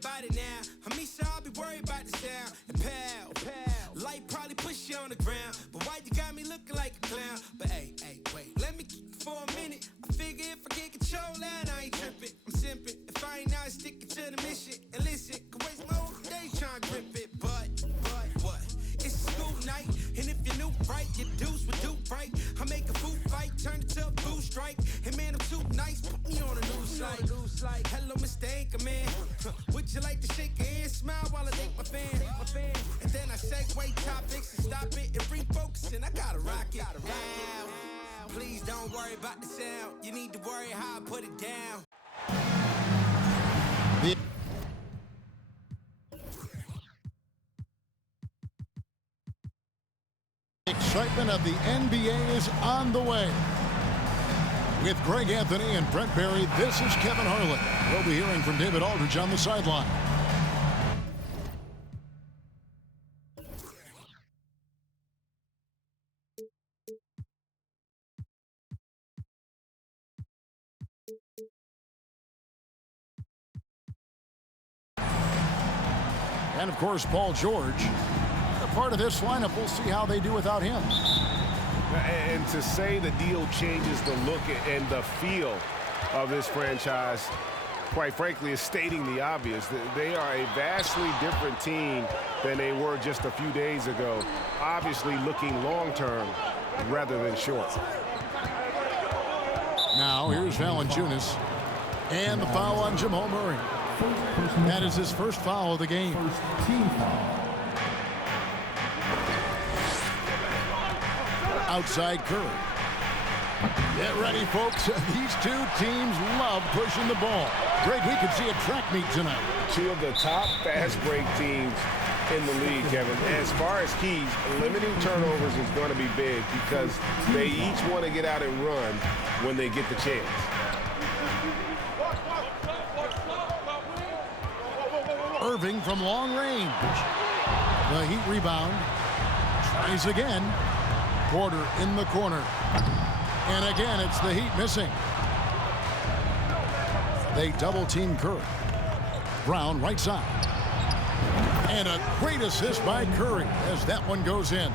about it now. Hamisha, I'll be worried about the sound. And pal, light probably push you on the ground. But why you got me looking like a clown? But hey, wait, let me keep it for a minute. I figure if I get control, then I ain't tripping. I'm simping. If I ain't out sticking to the mission. And listen, can waste my whole day trying to grip it. But what? It's a school night. And if you're new, right, your deuce would do right. I make a food fight, turn it to a blue strike. Hey man, I'm too nice, put me on a news light. Hello, Mr. Anchorman. Would you like to shake your hand, smile while I take my fan? And then I segue topics and stop it and refocus, and I gotta rock it. Now, please don't worry about the sound. You need to worry how I put it down. The excitement of the NBA is on the way. With Greg Anthony and Brent Barry, this is Kevin Harlan. We'll be hearing from David Aldridge on the sideline. And, of course, Paul George. A part of this lineup, we'll see how they do without him. And to say the deal changes the look and the feel of this franchise, quite frankly, is stating the obvious. They are a vastly different team than they were just a few days ago, obviously looking long-term rather than short. Now, here's Valanciunas. And the foul on Jamal Murray. That is his first foul of the game. First team foul. Outside Curry. Get ready, folks. These two teams love pushing the ball. Greg, we could see a track meet tonight. Two of the top fast break teams in the league, Kevin. As far as keys, limiting turnovers is going to be big because they each want to get out and run when they get the chance. Irving from long range. The Heat rebound. Tries again. Porter in the corner. And again, it's the Heat missing. They double team Curry. Brown right side. And a great assist by Curry as that one goes in.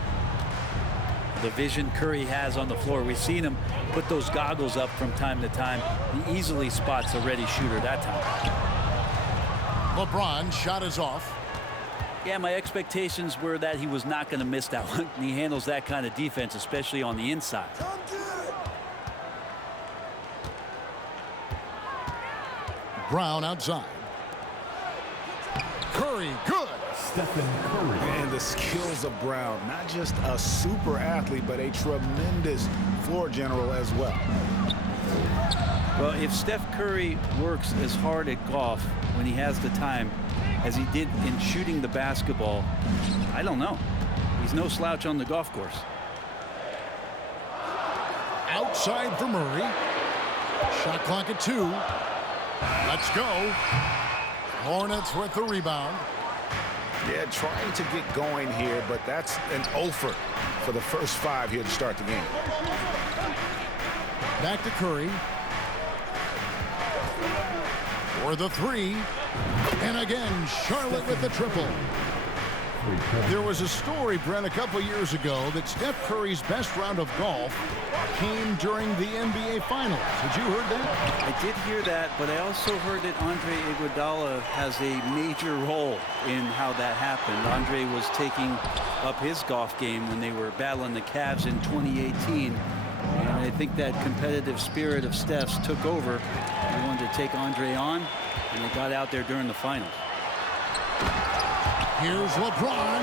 The vision Curry has on the floor. We've seen him put those goggles up from time to time. He easily spots a ready shooter that time. LeBron shot is off. Yeah, my expectations were that he was not going to miss that one. He handles that kind of defense, especially on the inside. Brown outside. Curry, good. Stephen Curry. And the skills of Brown, not just a super athlete, but a tremendous floor general as well. Well, if Steph Curry works as hard at golf when he has the time as he did in shooting the basketball, I don't know. He's no slouch on the golf course. Outside for Murray. Shot clock at 2. Let's go. Hornets with the rebound. Yeah, trying to get going here, but that's an offer for the first 5 here to start the game. Back to Curry. For the 3. And again, Charlotte with the triple. There was a story, Brent, a couple years ago that Steph Curry's best round of golf came during the NBA Finals. Had you heard that? I did hear that, but I also heard that Andre Iguodala has a major role in how that happened. Andre was taking up his golf game when they were battling the Cavs in 2018. And I think that competitive spirit of Steph's took over. He wanted to take Andre on, and they got out there during the finals. Here's LeBron,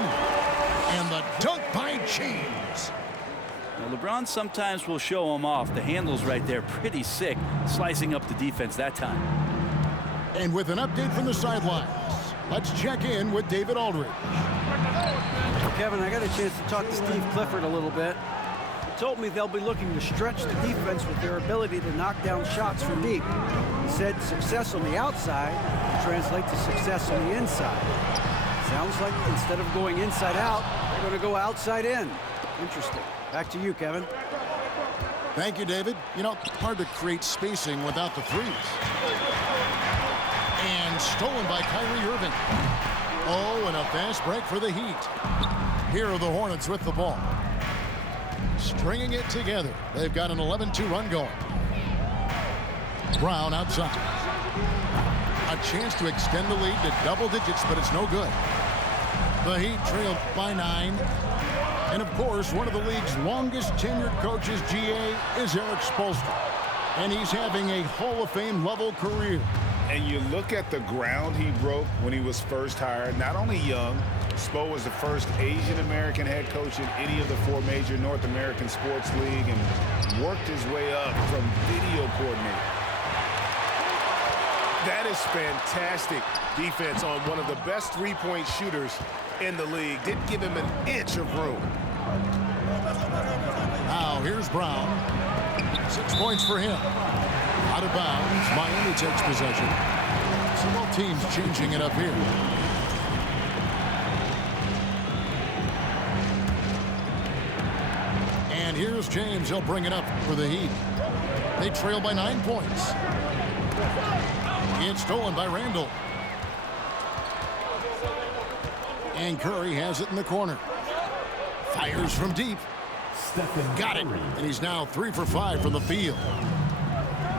and the dunk by James. Now, LeBron sometimes will show him off. The handle's right there, pretty sick, slicing up the defense that time. And with an update from the sidelines, let's check in with David Aldridge. Kevin, I got a chance to talk to Steve Clifford a little bit. He told me they'll be looking to stretch the defense with their ability to knock down shots from deep. He said success on the outside will translate to success on the inside. Sounds like instead of going inside out, they're going to go outside in. Interesting. Back to you, Kevin. Thank you, David. You know, hard to create spacing without the threes. And It's stolen by Kyrie Irving. Oh, and a fast break for the Heat. Here are the Hornets with the ball. Stringing it together. They've got an 11-2 run going. Brown outside. A chance to extend the lead to double digits, but it's no good. The Heat trailed by 9. And, of course, one of the league's longest tenured coaches, GA, is Eric Spoelstra. And he's having a Hall of Fame level career. And you look at the ground he broke when he was first hired. Not only young, Spo was the first Asian American head coach in any of the 4 major North American sports league and worked his way up from video coordinator. That is fantastic defense on one of the best three-point shooters in the league. Didn't give him an inch of room. Now here's Brown. 6 points for him. Out of bounds. Miami takes possession. So both teams changing it up here. And here's James. He'll bring it up for the Heat. They trail by 9 points. It's stolen by Randall. And Curry has it in the corner. Fires from deep. Got it. And he's now 3 for 5 from the field.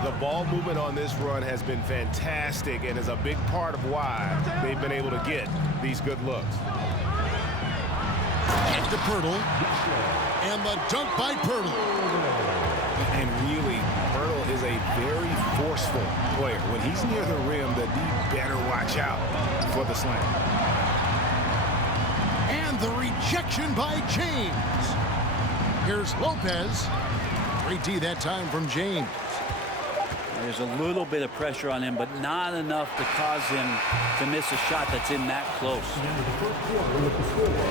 The ball movement on this run has been fantastic and is a big part of why they've been able to get these good looks. Back to Pirtle. And the dunk by Pirtle. And really, Pirtle is a very forceful player. When he's near the rim, the D better watch out for the slam. And the rejection by James. Here's Lopez. Great D that time from James. There's a little bit of pressure on him, but not enough to cause him to miss a shot that's in that close.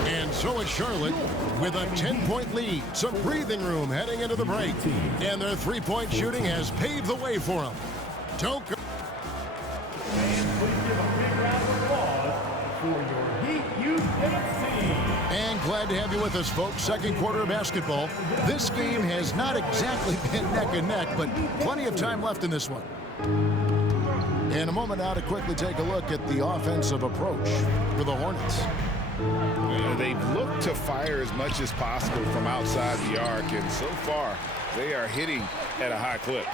And so it's Charlotte with a 10-point lead. Some breathing room heading into the break. And their three-point shooting has paved the way for them. Don't go. And glad to have you with us, folks. Second quarter of basketball. This game has not exactly been neck and neck, but plenty of time left in this one. In a moment now to quickly take a look at the offensive approach for the Hornets. They've looked to fire as much as possible from outside the arc, and so far they are hitting at a high clip.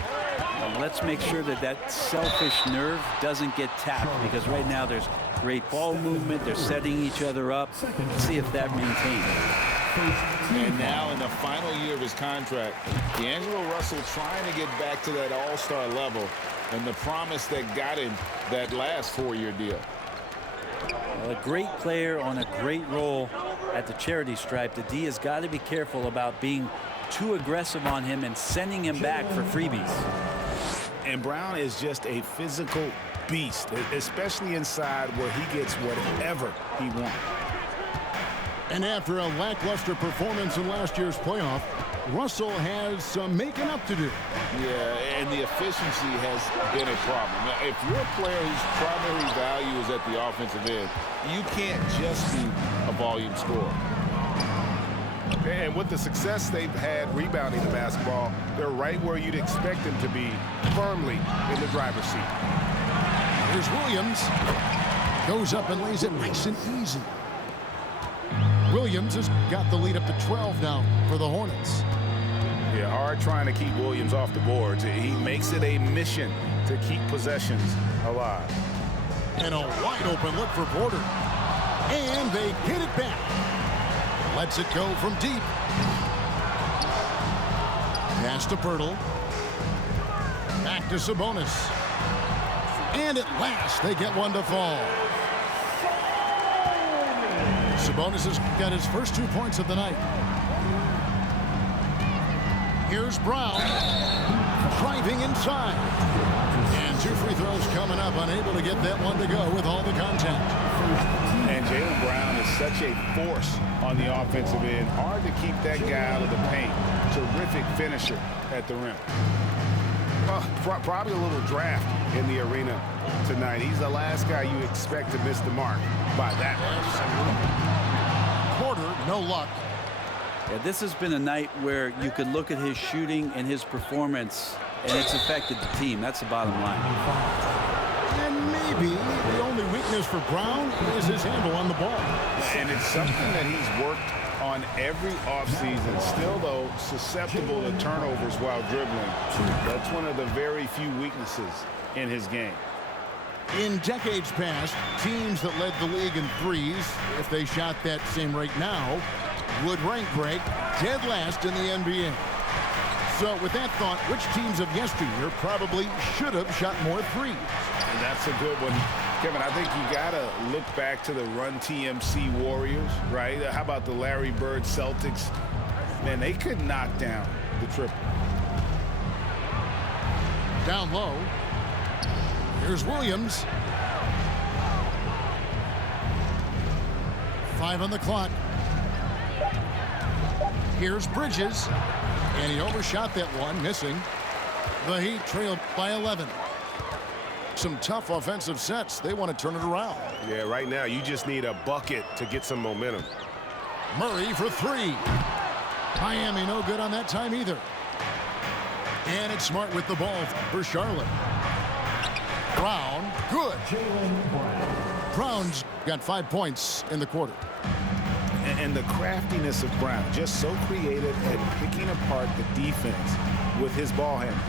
Well, let's make sure that that selfish nerve doesn't get tapped, because right now there's great ball movement. They're setting each other up. Let's see if that maintains. And now in the final year of his contract, D'Angelo Russell trying to get back to that all-star level and the promise that got him that last 4-year deal. Well, a great player on a great role at the charity stripe. The D has got to be careful about being too aggressive on him and sending him back for freebies. And Brown is just a physical beast, especially inside where he gets whatever he wants. And after a lackluster performance in last year's playoff, Russell has some making up to do. Yeah, and the efficiency has been a problem. Now, if you're a player whose primary value is at the offensive end, you can't just be a volume scorer. And with the success they've had rebounding the basketball, they're right where you'd expect them to be, firmly in the driver's seat. Here's Williams. Goes up and lays it nice and easy. Williams has got the lead up to 12 now for the Hornets. Yeah, hard trying to keep Williams off the boards. He makes it a mission to keep possessions alive. And a wide open look for Porter. And they get it back. Lets it go from deep. Pass to Pirtle. Back to Sabonis. And at last, they get one to fall. Sabonis has got his first 2 points of the night. Here's Brown. Driving inside. And 2 free throws coming up. Unable to get that one to go with all the contact. And Jaylen Brown is such a force on the offensive end. Hard to keep that guy out of the paint. Terrific finisher at the rim. Probably a little draft in the arena tonight. He's the last guy you expect to miss the mark by that much. Porter, no luck. Yeah, this has been a night where you could look at his shooting and his performance, and it's affected the team. That's the bottom line. And maybe weakness for Brown is his handle on the ball. And it's something that he's worked on every offseason. Still, though, susceptible to turnovers while dribbling. That's one of the very few weaknesses in his game. In decades past, teams that led the league in threes, if they shot that same rate now, would rank Greg dead last in the NBA. So with that thought, which teams of yesteryear probably should have shot more threes? And that's a good one. Kevin, I think you got to look back to the Run TMC Warriors, right? How about the Larry Bird Celtics? Man, they could knock down the triple. Down low. Here's Williams. 5 on the clock. Here's Bridges. And he overshot that one, missing. The Heat trailed by 11. Some tough offensive sets. They want to turn it around. Yeah, right now you just need a bucket to get some momentum. Murray for 3. Miami no good on that time either. And it's Smart with the ball for Charlotte. Brown, good. Brown's got 5 points in the quarter. And the craftiness of Brown, just so creative at picking apart the defense with his ball handling.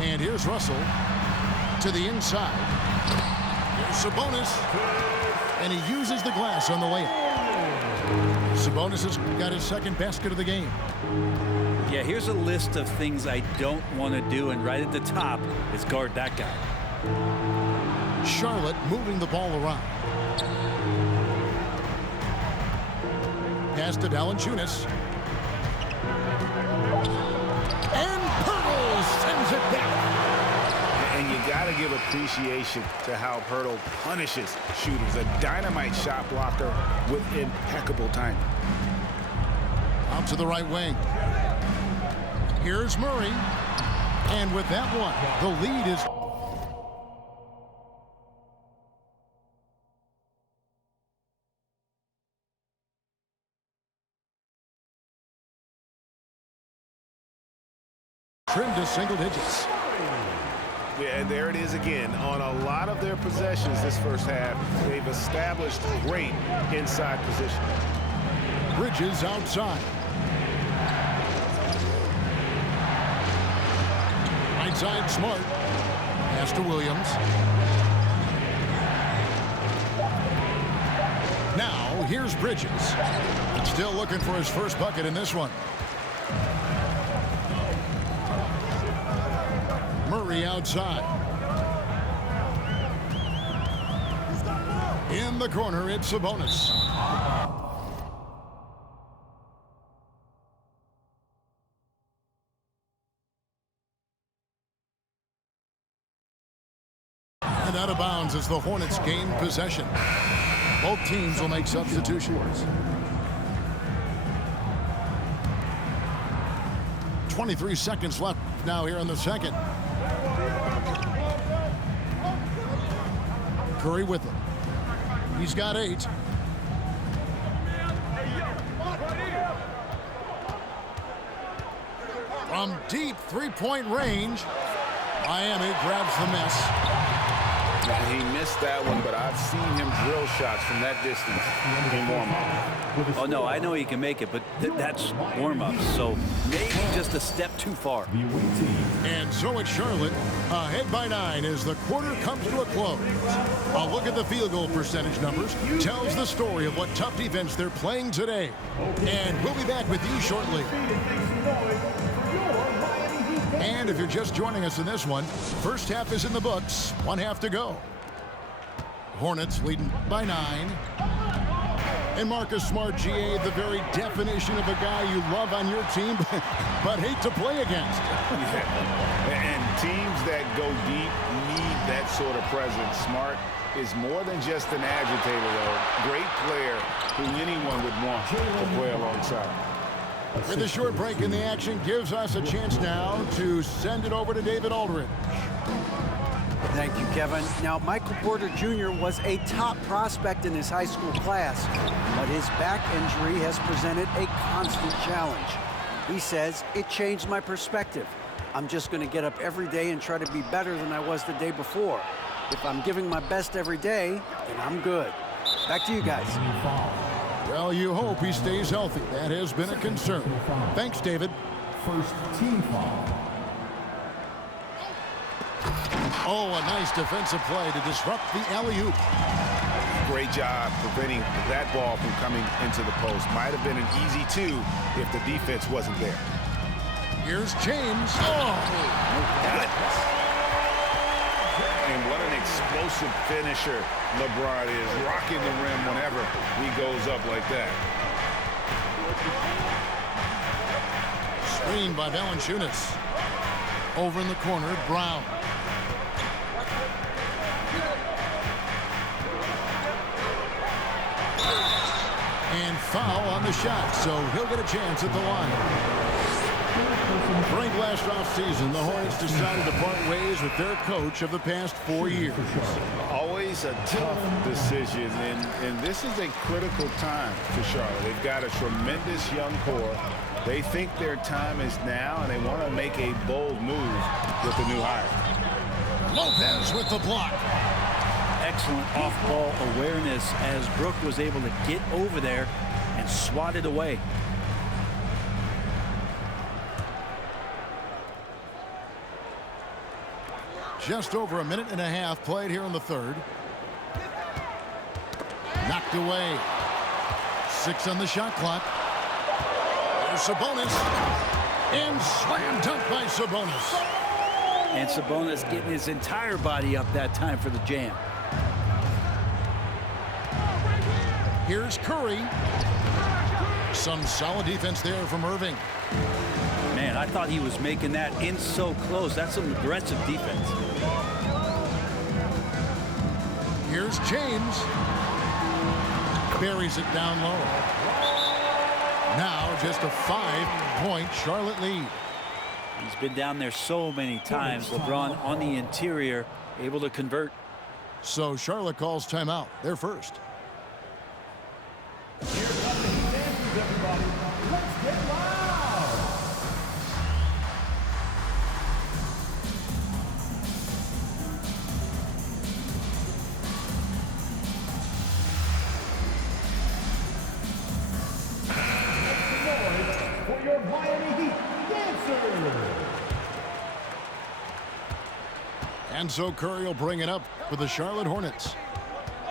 And here's Russell to the inside. Here's Sabonis. And he uses the glass on the layup. Sabonis has got his second basket of the game. Yeah, here's a list of things I don't want to do, and right at the top is guard that guy. Charlotte moving the ball around. Pass to Valanciunas. And Poeltl sends it down. And you got to give appreciation to how Poeltl punishes shooters. A dynamite shot blocker with impeccable timing. Out to the right wing. Here's Murray. And with that one, the lead is... trimmed to single digits. Yeah, and there it is again. On a lot of their possessions this first half, they've established great inside position. Bridges outside. Right side, Smart. Pass to Williams. Now, here's Bridges. Still looking for his first bucket in this one. Murray outside. In the corner, it's Sabonis. And out of bounds as the Hornets gain possession. Both teams will make substitutions. 23 seconds left now here in the second. Curry with him. He's got 8. From deep three-point range, Miami grabs the miss. He missed that one, but I've seen him drill shots from that distance in warm-up. Oh, no, I know he can make it, but that's warm-up, so maybe just a step too far. And so it's Charlotte, ahead by 9 as the quarter comes to a close. A look at the field goal percentage numbers tells the story of what tough defense they're playing today. And we'll be back with you shortly. And if you're just joining us in this one, first half is in the books, 1 half to go. Hornets leading by 9. And Marcus Smart, GA, the very definition of a guy you love on your team, but hate to play against. Yeah. And teams that go deep need that sort of presence. Smart is more than just an agitator, though. Great player who anyone would want to play alongside. With a short break in the action, gives us a chance now to send it over to David Aldridge. Thank you, Kevin. Now, Michael Porter Jr. was a top prospect in his high school class, but his back injury has presented a constant challenge. He says, it changed my perspective. I'm just going to get up every day and try to be better than I was the day before. If I'm giving my best every day, then I'm good. Back to you guys. Well, you hope he stays healthy. That has been a concern. Thanks, David. First team foul. Oh, a nice defensive play to disrupt the alley-oop. Great job preventing that ball from coming into the post. Might have been an easy two if the defense wasn't there. Here's James. Oh, goodness. And what an explosive finisher LeBron is, rocking the rim whenever he goes up like that. Screen by Valanciunas. Over in the corner, Brown. And foul on the shot, so he'll get a chance at the line. During last offseason, the Hornets decided to part ways with their coach of the past 4 years. Always a tough decision, and this is a critical time for Charlotte. They've got a tremendous young core. They think their time is now, and they want to make a bold move with the new hire. Lopez with the block. Excellent off-ball awareness as Brook was able to get over there and swat it away. Just over a minute and a half played here in the third. Knocked away. 6 on the shot clock. There's Sabonis. And slam dunk by Sabonis. And Sabonis getting his entire body up that time for the jam. Here's Curry. Some solid defense there from Irving. Man, I thought he was making that in so close. That's some aggressive defense. Here's James. Buries it down low. Now just a 5-point Charlotte lead. He's been down there so many times. LeBron on the interior, able to convert. So Charlotte calls timeout. They're first. Here come the Heat dancers, everybody. Let's get loud. For your Miami Heat dancers. And so Curry will bring it up for the Charlotte Hornets.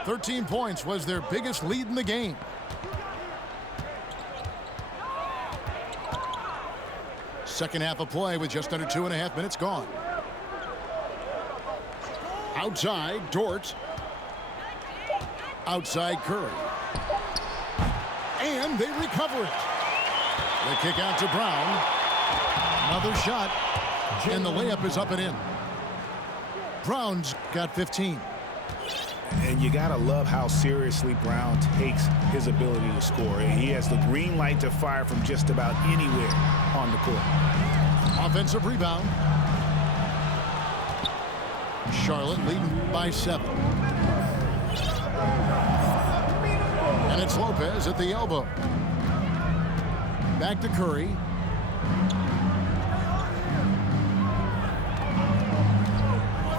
13 points was their biggest lead in the game. Second half of play with just under 2.5 minutes gone. Outside, Dort. Outside, Curry. And they recover it. The kick out to Brown. Another shot. And the layup is up and in. Brown's got 15. And you got to love how seriously Brown takes his ability to score. He has the green light to fire from just about anywhere on the court. Offensive rebound. Charlotte leading by 7. And it's Lopez at the elbow. Back to Curry.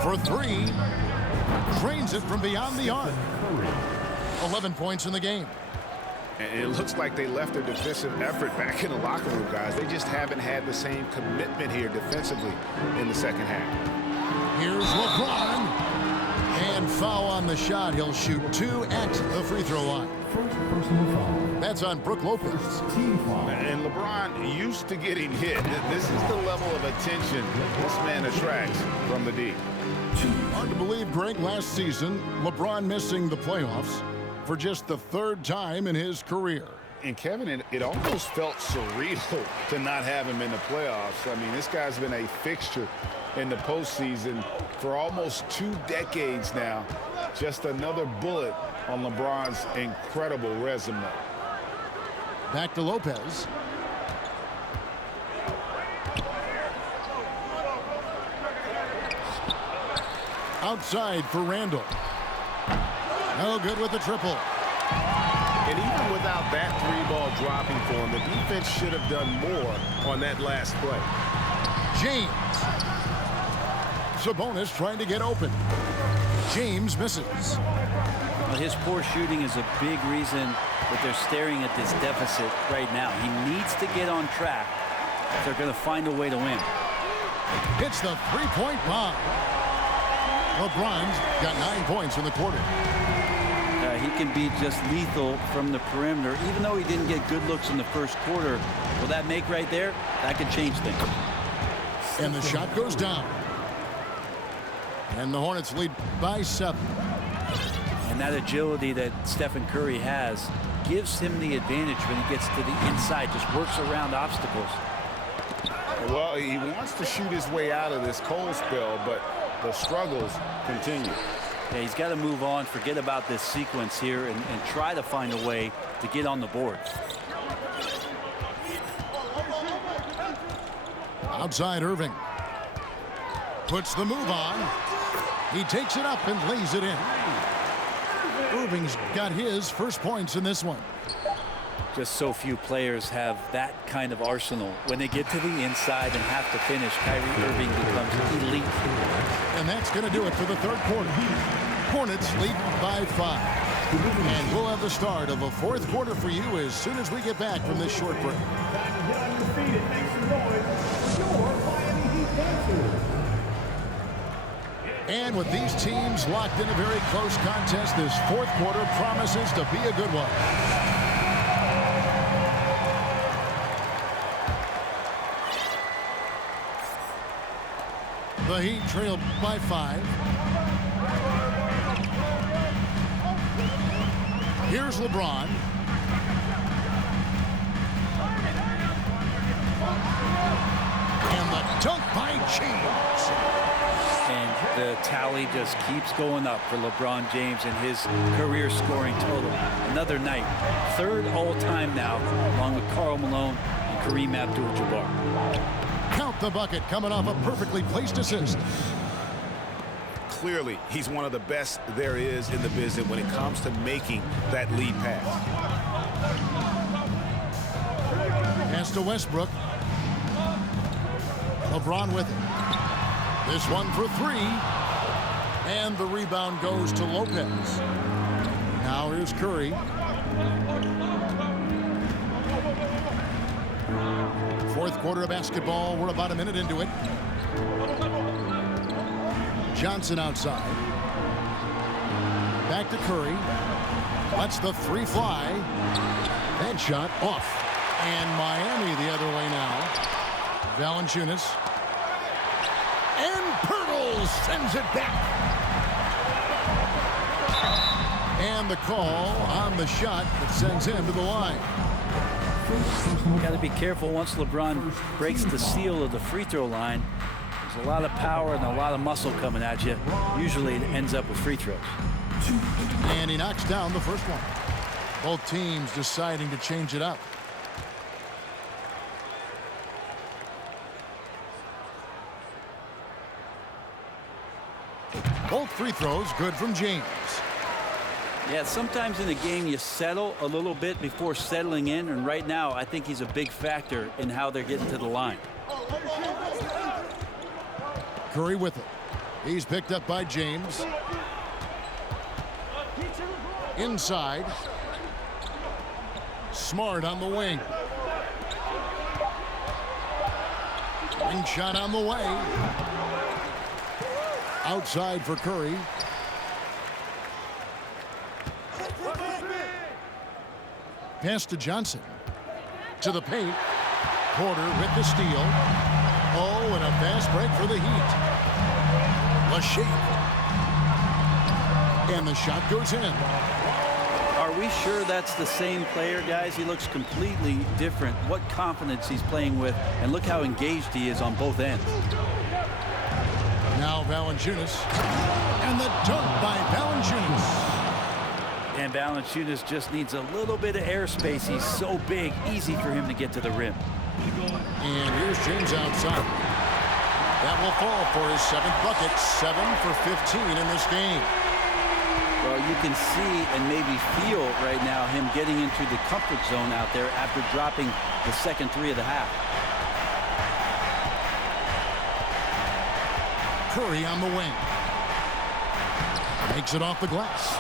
For 3. Drains it from beyond the arc. 11 points in the game. And it looks like they left their defensive effort back in the locker room, guys. They just haven't had the same commitment here defensively in the second half. Here's LeBron. And foul on the shot. He'll shoot 2 at the free throw line. First personal foul. That's on Brook Lopez. Team foul. And LeBron used to getting hit. This is the level of attention this man attracts from the D. Hard to believe, Greg, last season, LeBron missing the playoffs for just the 3rd time in his career. And Kevin, it almost felt surreal to not have him in the playoffs. I mean, this guy's been a fixture in the postseason for almost 2 decades now. Just another bullet on LeBron's incredible resume. Back to Lopez. Outside for Randall. No good with the triple. And even without that 3-ball dropping for him, the defense should have done more on that last play. James. Sabonis trying to get open. James misses. Well, his poor shooting is a big reason that they're staring at this deficit right now. He needs to get on track if they're going to find a way to win. Hits the three-point bomb. LeBron's got 9 points in the quarter. He can be just lethal from the perimeter. Even though he didn't get good looks in the first quarter, will that make right there? That could change things. And the shot goes down. And the Hornets lead by 7. And that agility that Stephen Curry has gives him the advantage when he gets to the inside, just works around obstacles. Well, he wants to shoot his way out of this cold spell, but the struggles continue. Yeah, he's got to move on, forget about this sequence here, and try to find a way to get on the board. Outside Irving. Puts the move on. He takes it up and lays it in. Irving's got his first points in this one. Just so few players have that kind of arsenal. When they get to the inside and have to finish, Kyrie Irving becomes elite. And that's going to do it for the third quarter. Hornets lead by 5. And we'll have the start of a fourth quarter for you as soon as we get back from this short break. And with these teams locked in a very close contest, this fourth quarter promises to be a good one. The Heat trail by 5. Here's LeBron. And the dunk by James. And the tally just keeps going up for LeBron James and his career scoring total. Another night, third all-time now, along with Karl Malone and Kareem Abdul-Jabbar. Count the bucket coming off a perfectly placed assist. Clearly, he's one of the best there is in the business when it comes to making that lead pass. Pass to Westbrook. LeBron with it. This one for 3. And the rebound goes to Lopez. Now here's Curry. Fourth quarter of basketball. We're about a minute into it. Johnson outside. Back to Curry. Lets the 3 fly. That shot off. And Miami the other way now. Valanciunas. And Pirtle sends it back. And the call on the shot that sends him to the line. Got to be careful once LeBron breaks the seal of the free throw line. There's a lot of power and a lot of muscle coming at you. Usually it ends up with free throws. And he knocks down the first one. Both teams deciding to change it up. Both free throws good from James. Yeah, sometimes in a game you settle a little bit before settling in, and right now I think he's a big factor in how they're getting to the line. Curry with it. He's picked up by James. Inside. Smart on the wing. Wing shot on the way. Outside for Curry. Pass to Johnson. To the paint. Porter with the steal. Oh, and a fast break for the Heat. LeShake. And the shot goes in. Are we sure that's the same player, guys? He looks completely different. What confidence he's playing with, and look how engaged he is on both ends. Now Valanciunas. And the dunk by Valanciunas. And Valanciunas just needs a little bit of airspace. He's so big, easy for him to get to the rim. And here's James outside. That will fall for his 7th bucket. 7 for 15 in this game. Well, you can see and maybe feel right now him getting into the comfort zone out there after dropping the second 3 of the half. Curry on the wing. Makes it off the glass.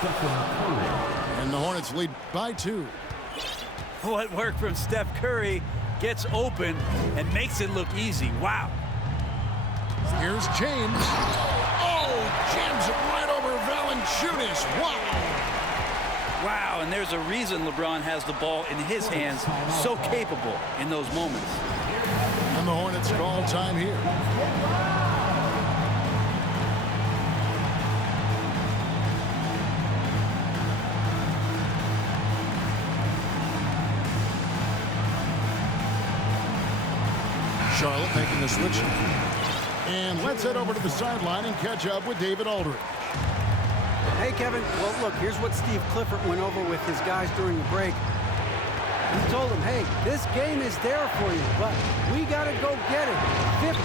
And the Hornets lead by 2. What worked from Steph Curry gets open and makes it look easy. Wow. Here's James. Oh, jams it right over Valanciunas. Wow. Wow, and there's a reason LeBron has the ball in his hands. So capable in those moments. And the Hornets call time here. Charlotte making the switch. And let's head over to the sideline and catch up with David Aldridge. Hey, Kevin. Well, look, here's what Steve Clifford went over with his guys during the break. He told them, hey, this game is there for you, but we got to go get it. 50-50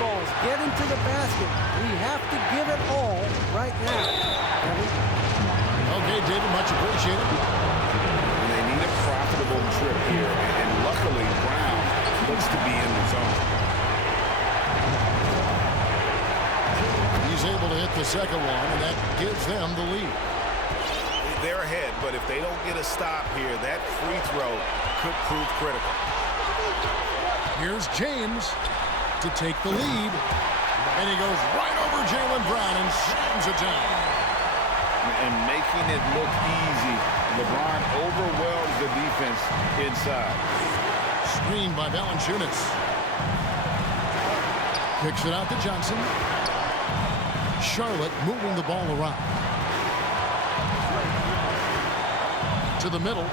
balls, get into the basket. We have to give it all right now. Kevin? Okay, David, much appreciated. They need a profitable trip here, and luckily Brown looks to be in the zone. He's able to hit the second one, and that gives them the lead. They're ahead, but if they don't get a stop here, that free throw could prove critical. Here's James to take the lead, and he goes right over Jaylen Brown and slams it down. And making it look easy, LeBron overwhelms the defense inside. Screened by Valanciunas. Kicks it out to Johnson. Charlotte moving the ball around. To the middle.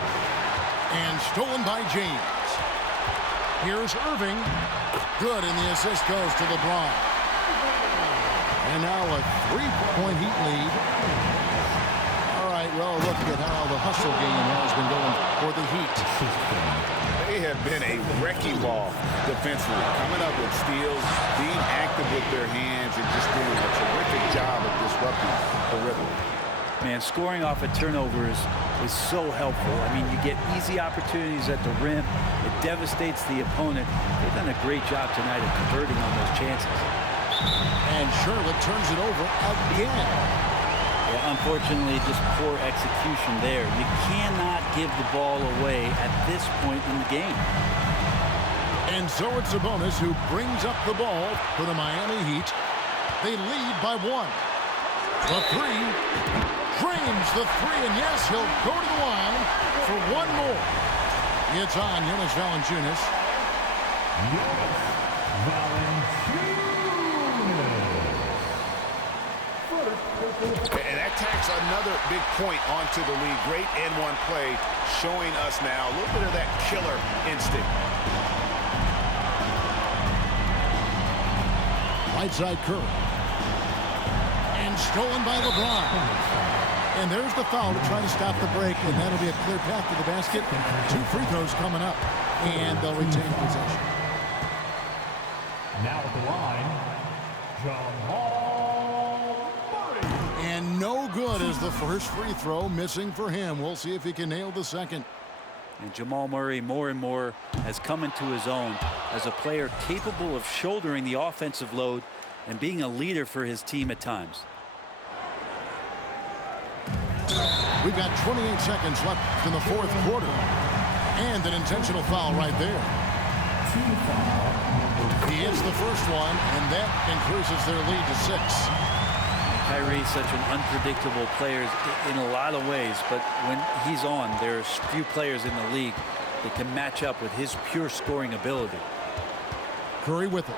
And stolen by James. Here's Irving. Good, and the assist goes to LeBron. And now a 3-point Heat lead. All right, well, look at how the hustle game has been going for the Heat. They have been a wrecking ball defensively, coming up with steals, being active with their hands, and just doing a terrific job of disrupting the rhythm. Man, scoring off of turnovers is so helpful. I mean, you get easy opportunities at the rim. It devastates the opponent. They've done a great job tonight of converting on those chances. And Charlotte turns it over again. Yeah, unfortunately, just poor execution there. You cannot give the ball away at this point in the game. And so it's Sabonis who brings up the ball for the Miami Heat. They lead by 1. The 3. Drains the 3, and yes, he'll go to the line for one more. It's on Jonas Valanciunas. And that tacks another big point onto the lead. Great N1 play, showing us now a little bit of that killer instinct. Right side Curry. And stolen by LeBron. And there's the foul to try to stop the break, and that'll be a clear path to the basket. 2 free throws coming up, and they'll retain possession. Now at the line, Jamal Murray. And no good is the first free throw, missing for him. We'll see if he can nail the second. And Jamal Murray more and more has come into his own as a player capable of shouldering the offensive load and being a leader for his team at times. We've got 28 seconds left in the fourth quarter. And an intentional foul right there. He hits the first one, and that increases their lead to 6. Kyrie's such an unpredictable player in a lot of ways, but when he's on, there's few players in the league that can match up with his pure scoring ability. Curry with it.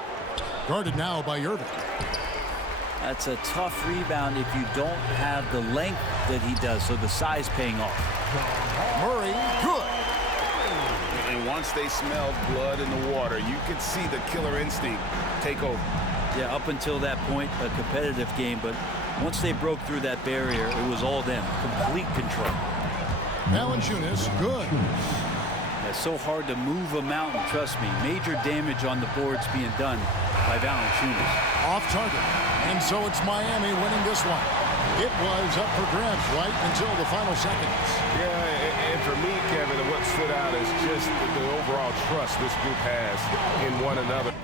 Guarded now by Irving. That's a tough rebound if you don't have the length that he does, so the size paying off. Murray, good. And once they smelled blood in the water, you could see the killer instinct take over. Yeah, up until that point, a competitive game, but once they broke through that barrier, it was all them. Complete control. Valanciunas, good. It's so hard to move a mountain, trust me. Major damage on the boards being done by Valanciunas. Off target. And so it's Miami winning this one. It was up for grabs right until the final seconds. Yeah, and for me, Kevin, what stood out is just the overall trust this group has in one another.